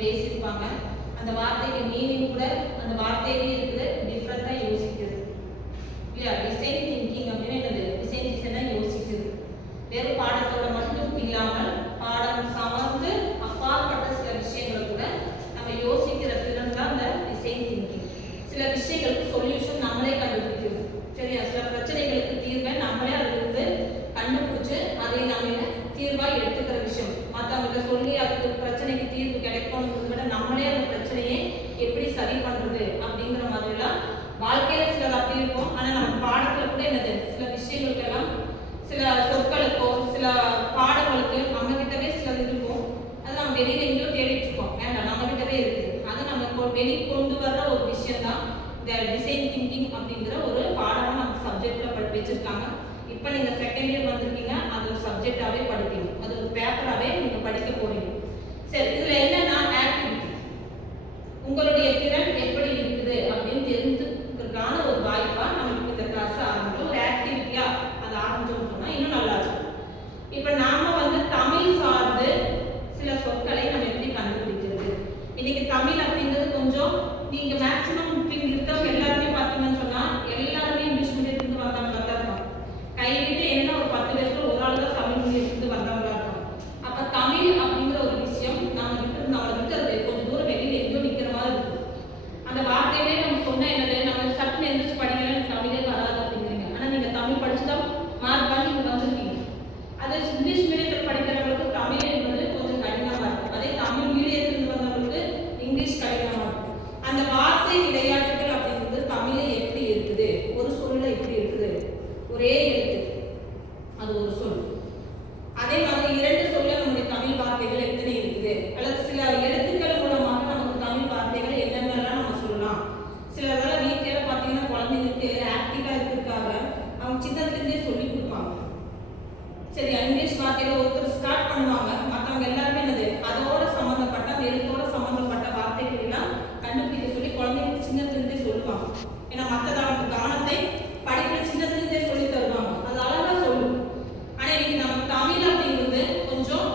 பேசியிருப்பாங்க. அந்த வார்த்தைக்கு மீனிங் கூட அந்த வார்த்தையிலே இருக்குது, டிஃப்ரெண்டா யோசிக்கிறது இல்லையா? டிசைன் திங்கிங் அப்படின்னு என்னது? டிசைனா யோசிக்கிறது. வெறும் பாடத்தோட மட்டும் இல்லாமல் பாடம் சார்ந்து அப்பாற்பட்ட சில விஷயங்களை கூட நம்ம யோசிக்கிற திறன் தான் அந்த டிசைன் திங்கிங். சில விஷயங்களுக்கு சொல்யூஷன் நம்மளே கண்டுபிடிக்கிறது, சரியா? சில பிரச்சனைகளுக்கு தீர்வை நம்மளே அதிலிருந்து கண்டுபிடிச்சு அதை நம்ம தீர்வா எடுத்துக்கிற விஷயம். மற்றவங்க சொல்லி அதுக்கு பிரச்சனைக்கு தீர்வு கிடைக்கும்ன்றதை விட நம்மளே அந்த பிரச்சனையை எப்படி சரி பண்றது அப்படிங்கிற மாதிரிலாம் வாழ்க்கையில சிலர் அப்படி இருக்கும். ஆனா நம்ம பாடத்துல கூட என்னது, சில விஷயங்களுக்கெல்லாம் சில சொற்களுக்கோ சில பாடங்களுக்கு நம்ம கிட்டவே சிலது இருக்கும். அது நம்ம வெளியில எங்கேயோ தேடிட்டு இருக்கோம், வேண்டாம் நம்ம கிட்டவே இருக்குது. அது நம்ம வெளி கொண்டு வர்ற ஒரு விஷயம் தான் இந்த டிசைன் திங்கிங் அப்படிங்கிற ஒரு பாடமா நம்ம சப்ஜெக்ட்ல வச்சிருக்காங்க. இப்போ நீங்க செகண்ட் இயர் வந்திருக்கீங்க, அது ஒரு சப்ஜெக்டாவே படிப்பீங்க, அது ஒரு பேப்பராவே நீங்க படிக்க போறீங்க. சரி, இதுல என்னன்னா ஆக்டிவிட்டி, உங்களுடைய திறன் எப்படி இருக்குது அப்படின்னு தெரிஞ்சுக்கிறதுக்கான ஒரு வாய்ப்பா நமக்கு இந்த கிளாஸ் ஆரம்பிச்சோம். ஒரு ஆக்டிவிட்டியா அது ஆரம்பிச்சோம்னு சொன்னா இன்னும் நல்லா இருக்கும். இப்போ நாம தமிழ் சார்ந்து சில சொற்களை நம்ம எப்படி கண்டுபிடிக்கிறது. இன்னைக்கு தமிழ் அப்படிங்கிறது கொஞ்சம் நீங்க மேக்ஸிமம் இருக்கவங்க எல்லாருமே பார்த்தீங்கன்னு சொன்னா எல்லாருமே இங்கிலீஷ் மீடியத்துக்கு வந்தவங்களா தான் இருப்பாங்க. கைவிட்டு என்ன ஒரு 10 பேருக்கு ஒரு ஆள் தான் தமிழ் மீடியத்துக்கு வந்தவங்களா இருப்பாங்க. அப்ப தமிழ் அப்படிங்கிற ஒரு விஷயம் நம்மளுக்கு அது கொஞ்சம் தூரம் வெளியில எங்கேயோ நிக்கிற மாதிரி இருக்கும். அந்த வார்த்தையிலே நம்ம சொன்னா என்னது, நம்ம சட்டுன்னு எந்திரிச்சு படிக்கலாம் தமிழே வராது அப்படிங்கிறீங்க. ஆனா நீங்க தமிழ் படிச்சுதான் மார்க் பண்ணி இங்க வந்திருக்கீங்க. அது இங்கிலீஷ் மீடியத்தில் படிக்கிறவங்களுக்கு தமிழ் என்பது கொஞ்சம் கடினமா இருக்கும். அதே தமிழ் மீடியத்திலிருந்து வந்தவங்களுக்கு இங்கிலீஷ் கடினமா இருக்கும். அந்த வார்த்தை விளையாட்டுகள் அப்படிங்கிறது தமிழே எப்படி இருக்குது, ஒரு சொல்ல எப்படி இருக்குது, ஒரே எழுத்து அது ஒரு சொல். அதே மாதிரி 2 சொல்ல நம்முடைய தமிழ் வார்த்தைகள் எத்தனை இருக்குது, அல்லது சில எழுத்துக்கள் மூலமாக நமக்கு தமிழ் வார்த்தைகள் என்னென்னலாம் நம்ம சொல்லலாம். சிலதெல்லாம் வீட்டில பார்த்தீங்கன்னா குழந்தைங்களுக்கு ஆக்டிவா இருக்கிறதுக்காக அவங்க சின்னதுலேருந்தே சொல்லி கொடுப்பாங்க. சரி, இங்கிலீஷ் வார்த்தையில ஒருத்தர் ஸ்டார்ட் பண்ணுவாங்க, மற்றவங்க எல்லாருமே என்னது அதோட சம்மந்தப்பட்ட அந்த எழுத்தோட சம்மந்தப்பட்ட வார்த்தைகள் எல்லாம் கண்டுபிடிக்க சொல்லி குழந்தைங்களுக்கு சின்னதுலேருந்தே சொல்லுவாங்க. ஏன்னா மற்றதான கவனத்தை படிப்புல சின்னதுலேருந்தே சொல்லி தருவாங்க, அது அழகா சொல்லும். ஆனா இன்னைக்கு நம்ம தமிழ் அப்படிங்கிறது கொஞ்சம்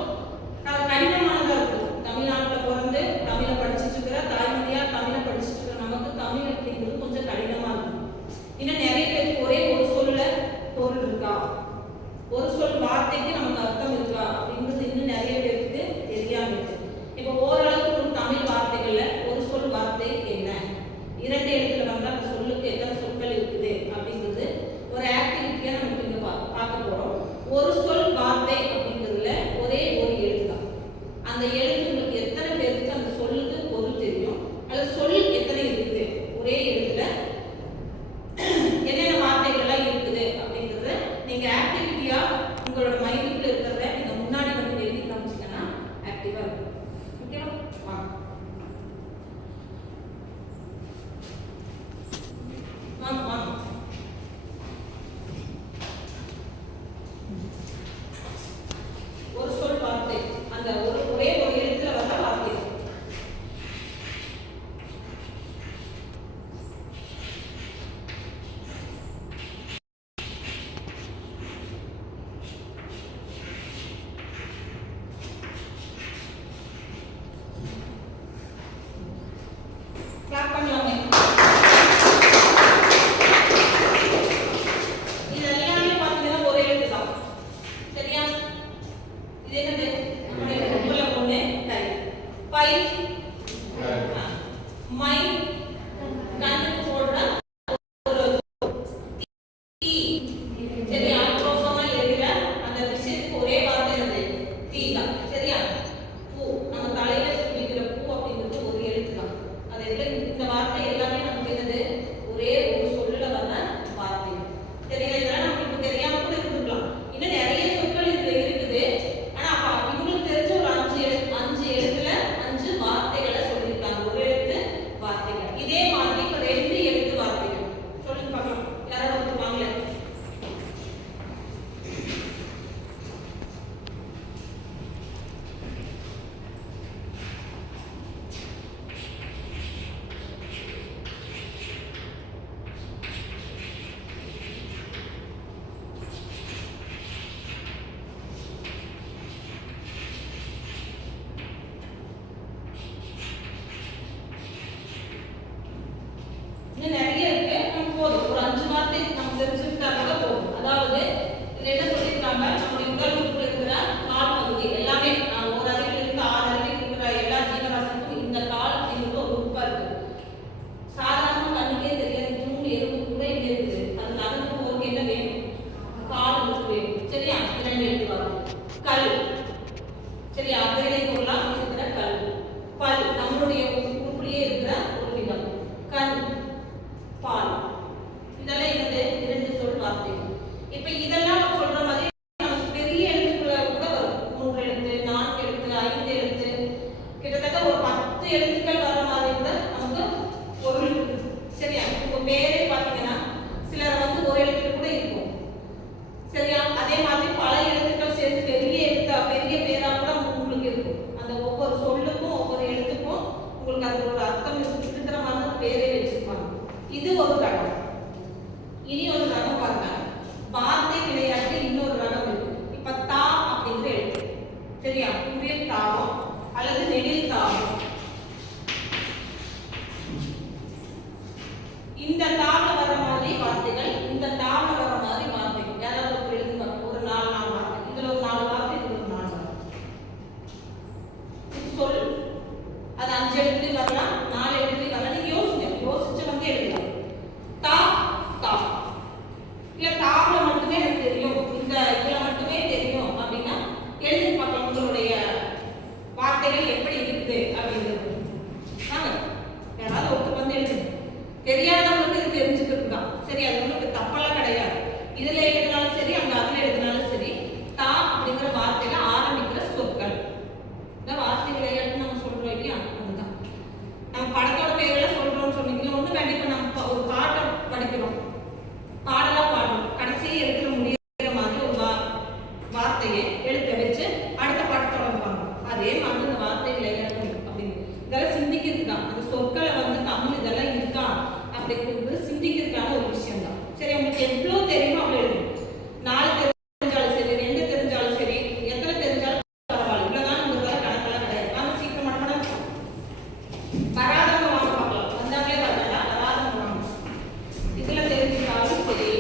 கடினமானதா இருக்கும். தமிழ்நாட்டில் பிறந்து தமிழை படிச்சுட்டு இருக்கிற தாய்மொழியா தமிழை படிச்சுட்டு இருக்கிற நமக்கு தமிழ் அப்படிங்கிறது கொஞ்சம் கடினமா இருக்கும். இன்னும் நிறைய பேருக்கு ஒரே ஒரு சொல்ல பொருள் இருக்கா, ஒரு சொல் வார்த்தைக்கு நமக்கு அர்த்தம் இருக்கா அப்படிங்கிறது இன்னும் நிறைய பேருக்கு தெரியாம இருக்கு. இப்போ ஓரளவுக்கு ஒரு தமிழ் வார்த்தைகள்ல ஒரு சொல் வார்த்தை என்ன, 2 எழுத்துல வந்தா அந்த சொல்லுக்கு எத்தனை சொற்கள் இருக்குது அப்படிங்கிறது ஒரு ஆக்டிவிட்டியா நமக்கு இங்க பார்க்க போறோம். ஒரு சொல் வார்த்தை அப்படிங்கிறதுல ஒரே ஒரு எழுத்து தான். அந்த எழுத்து உங்களுக்கு எத்தனை பேருக்கு அந்த சொல்லுக்கு பொருள் தெரியும், அல்லது சொல் எத்தனை இருக்குது, ஒரே எழுத்துல என்னென்ன வார்த்தைகள் எல்லாம் இருக்குது அப்படிங்கறத நீங்க ஆக்டிவிட்டியா உங்களோட மைண்டுக்குள்ள இருக்கிறத நீங்க முன்னாடி எழுதி காமிச்சீங்கன்னா ஆக்டிவா இருக்கும். ஓகேவா? வாங்க. ஒரு சொல் வார்த்தை, அந்த ஒரே ஒரு எழுத்துல வந்த வார்த்தை. ஒரு 10 எழுத்துக்கள் வர மாதிரி கூட நமக்கு பொருள் இருக்கு. சரியா? உங்க பேரே பாத்தீங்கன்னா சிலர் வந்து ஒரு எழுத்து கூட இருக்கும். சரியா? அதே மாதிரி பல எழுத்துக்கள் சேர்ந்து பெரிய எழுத்தா பெரிய பேரா கூட உங்களுக்கு இருக்கும். அந்த ஒவ்வொரு சொல்லுக்கும் ஒவ்வொரு எழுத்துக்கும் உங்களுக்கு அது ஒரு அர்த்தம் இருக்கிற மாதிரி பேரே வச்சிருப்பாங்க. இது ஒரு ரகம். இனி ஒரு ரகம் பாருங்க. வார்த்தை விளையாட்டு இன்னொரு ரகம் இருக்கு. இப்ப தா அப்படிங்கிற எழுத்து. சரியா? குரில் தாவம் அல்லது நெடில் தாவம். இந்த தாவ வர மாதிரி வார்த்தைகள், இந்த தாவ வர மாதிரி வார்த்தைகள். யாராவது ஒரு எழுதுங்க. ஒரு 4 வார்த்தை. இதுல ஒரு 4 வார்த்தை, இதுல ஒரு 4 வார்த்தை. சொல் அது 5 எழுத்து வரலாம், 4 எழுத்து வரலாம். நீங்க யோசிச்சு வந்து எழுதலாம். தா தா இல்ல தாவல மட்டுமே எனக்கு தெரியும், இந்த இதுல மட்டுமே தெரியும் அப்படின்னா எழுதி பார்க்கலாம் உங்களுடைய வார்த்தைகள் எப்படி இருக்குது அப்படிங்கிறது. யாராவது ஒருத்தர் வந்து எழுதுங்க. தெரியாதவங்களுக்கு இது தெரிஞ்சுக்கிறது தான். சரி, அது உங்களுக்கு தப்பெல்லாம் கிடையாது. இதுல எழுதினாலும் சரி, அங்க அதுல எழுதினாலும் சரி, தா அப்படிங்கிற வார்த்தையில ஆரம்பிக்கிற சொற்கள். இந்த வார்த்தை விளையாட்டு நம்ம சொல்றோம் இல்லையா, அதுதான். நம்ம படத்தோட பேரெல்லாம் சொல்றோம்னு சொன்னீங்க. ஒண்ணு கண்டிப்பா நம்ம ஒரு பாட்டை படிக்கிறோம், பாடலா பாடுறோம். கடைசி எழுத்துல முடிகிற மாதிரி ஒரு வார்த்தையை எழுத்த வச்சு அடுத்த பாட்டு தொடங்குவாங்க. அதே மாதிரி இந்த வார்த்தை விளையாட்டு அப்படின்னு இதெல்லாம் சிந்திக்கிறது தான். அந்த சொற்களை வந்து தமிழ் இதெல்லாம் இருக்கா அப்படிங்கிறது சிந்திக்கிறதுக்கான ஒரு விஷயம் தான். சரி, உங்களுக்கு எவ்வளவு தெரியுமோ அவ்வளோ எழுதும். 4 தெரிஞ்சாலும் சரி, 2 தெரிஞ்சாலும் சரி, எத்தனை தெரிஞ்சாலும் பரவாயில்ல. இவ்வளவுதான் உங்களுக்கு வேற கணக்கெல்லாம் கிடையாது. நாம சீக்கிரமா வராதவங்க வாங்க பார்க்கலாம். வந்தாங்களே வரல, வராதவங்க வாங்க. இதுல தெரிஞ்சுட்டாலும் சரி,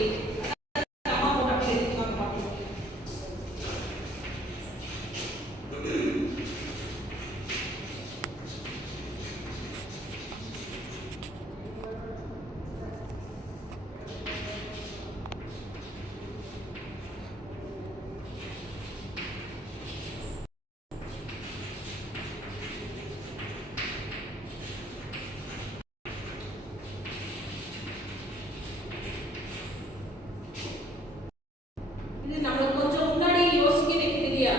இது நம்மளுக்கு கொஞ்சம் முன்னாடி யோசிக்க வைக்குது இல்லையா?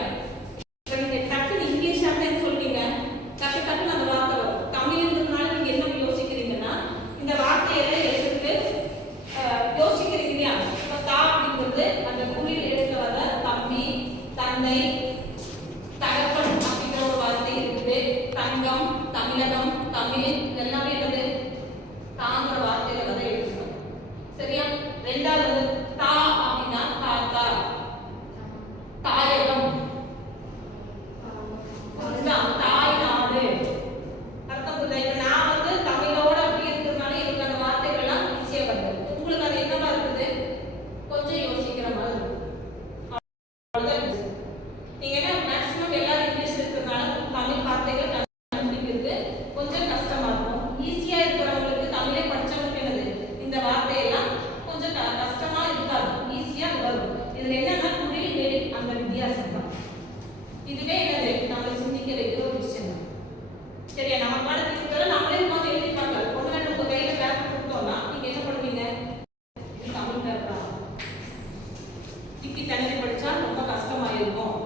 நீங்க டக்குன்னு இங்கிலீஷ் அப்படின்னு சொல்றீங்க, டக்குன்னு அந்த வார்த்தை வரும். தமிழ்ன்றதுனால நீங்க என்ன யோசிக்கிறீங்கன்னா, இந்த வார்த்தையெல்லாம் எழுதுறதுக்கு யோசிக்கிறீங்க இல்லையா? இப்ப தா அப்படிங்கிறது அந்த குறில் எழுத்துல வர தம்பி, தந்தை, தகப்பன் அப்படிங்கிற ஒரு வார்த்தை இருக்குது. தங்கம், தமிழகம், தமிழ் எல்லாமே என்னது தாங்கிற வார்த்தையில வர எழுதுறோம். சரியா? ரெண்டாவது தா அப்படின்னா தாத்தா, தாயகம், தாய் நாடு. அர்த்தம் புரியுதா? இப்ப நான் வந்து தமிழோட அப்படி இருக்கிறதுனால எனக்கு அந்த வார்த்தைகள்லாம் ஈஸியா வருது. உங்களுக்கு அது என்னவா இருக்குது? கொஞ்சம் யோசிக்கிற மாதிரி இருக்கு. நீங்க என்ன மேக்ஸிமம் எல்லாரும் இங்கிலீஷ் இருக்கிறதுனால தமிழ் வார்த்தைகள் கண்டுபிடிக்கிறது கொஞ்சம் கஷ்டமா இருக்கும். ஈஸியா இருக்கிறவங்களுக்கு தமிழே படிச்சவங்களுக்கு என்னது இந்த வார்த்தையெல்லாம் கொஞ்சம் கஷ்டமா இருக்காது, ஈஸியா வரும். இதுல என்னன்னா குறில் நெடில் அந்த வித்தியாசம் தான். இதுவே என்னது நம்மளை சிந்திக்க வைக்கிற ஒரு விஷயம் தான். சரியா? நமக்கான தீர்வுகளை நம்மளே கொஞ்சம் எழுதி பார்க்கலாம். ஒன்று ரெண்டு உங்க கையில பேப்பர் கொடுத்தோம்னா நீங்க என்ன பண்ணுவீங்க? தமிழ் பேப்பரா திப்பி தண்ணி படிச்சா ரொம்ப கஷ்டமாயிருக்கும்,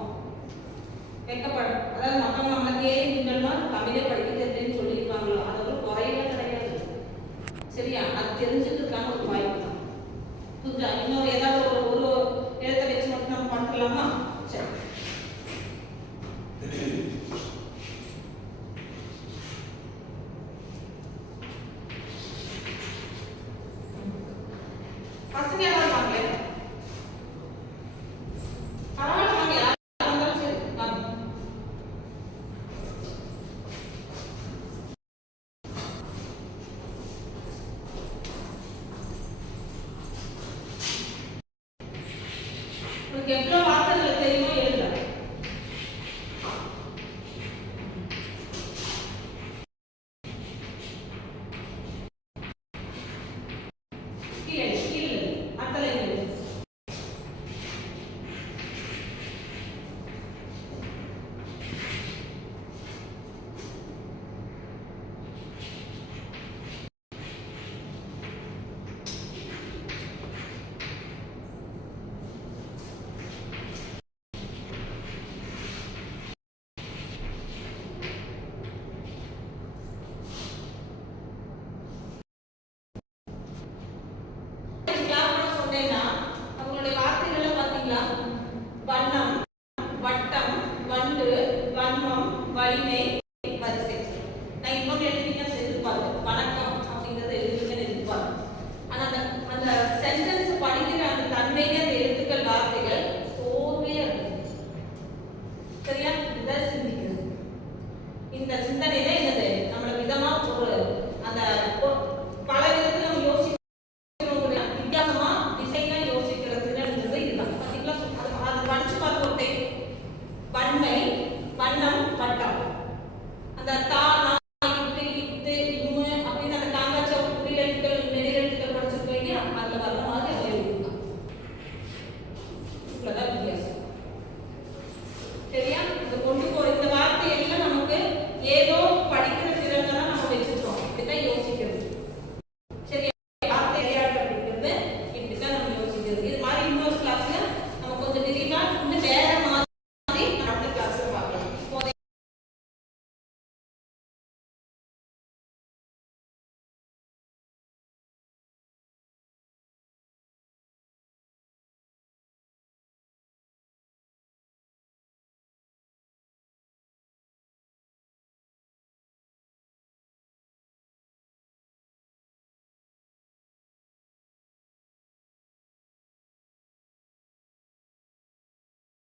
வெக்கப்படும். அதாவது மற்றவங்க நம்மளை தேடி நின்றோம்னா தமிழே படிக்க தெரியுன்னு சொல்லியிருக்காங்களோ, அது ஒரு குறையில கிடையாது. சரியா? அது தெரிஞ்சுக்கிறதுக்கான ஒரு வாய்ப்பு தான். புரிஞ்சா? இன்னொரு ஏதாவது ஒரு எழுத்தை வச்சு மட்டும் நம்ம பார்த்துக்கலாமா? சரி, பசங்க யாரும் வாங்க, பரவாயில்ல வாங்க, யாரும் வந்தாலும் சரி வாங்க. உங்களுக்கு எவ்வளவு வார்த்தைகள் தெரியுமோ எழுதுங்க. கீழே அத்தனை சிந்தனை தான் என்னது நம்மள விதமா ஒரு அந்த